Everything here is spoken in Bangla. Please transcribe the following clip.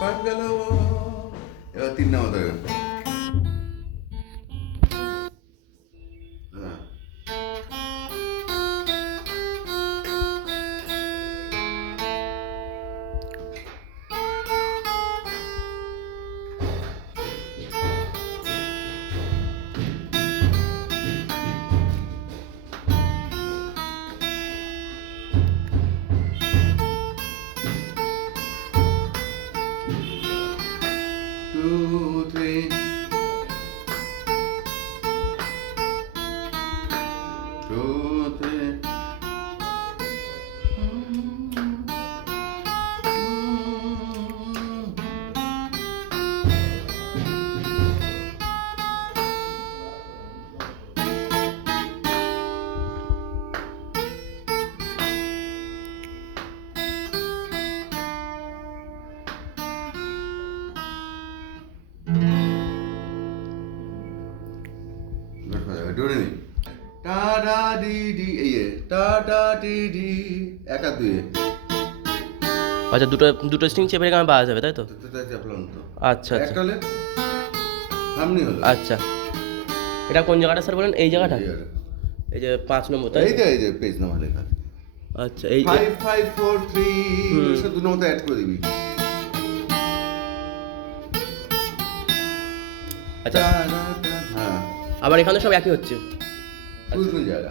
ফাইভ গেল, এবার 3 নাম্বার দেবে। Two, three. Two, three. ডোরে নি টা ডা ডি ডি, এই টা ডা ডি ডি, এক আর দুই। আচ্ছা, দুটো স্ট্রিং চেপে রেখে আমার বাজা যাবে, তাই তো? চাপলাম তো। আচ্ছা আচ্ছা একটা হলে সামনে হলো। আচ্ছা, এটা কোন জায়গাটা স্যার বলেন? এই জায়গাটা, এই যে 5 নম্বর, তাই তো? এই যে পেজ নাম্বার লেখা। আচ্ছা, এই 5 5 4 3 সব 2 নম্বরটা অ্যাড করে দিবি। আচ্ছা, হ্যাঁ, আবার এখানে সব একই হচ্ছে। কোন জায়গা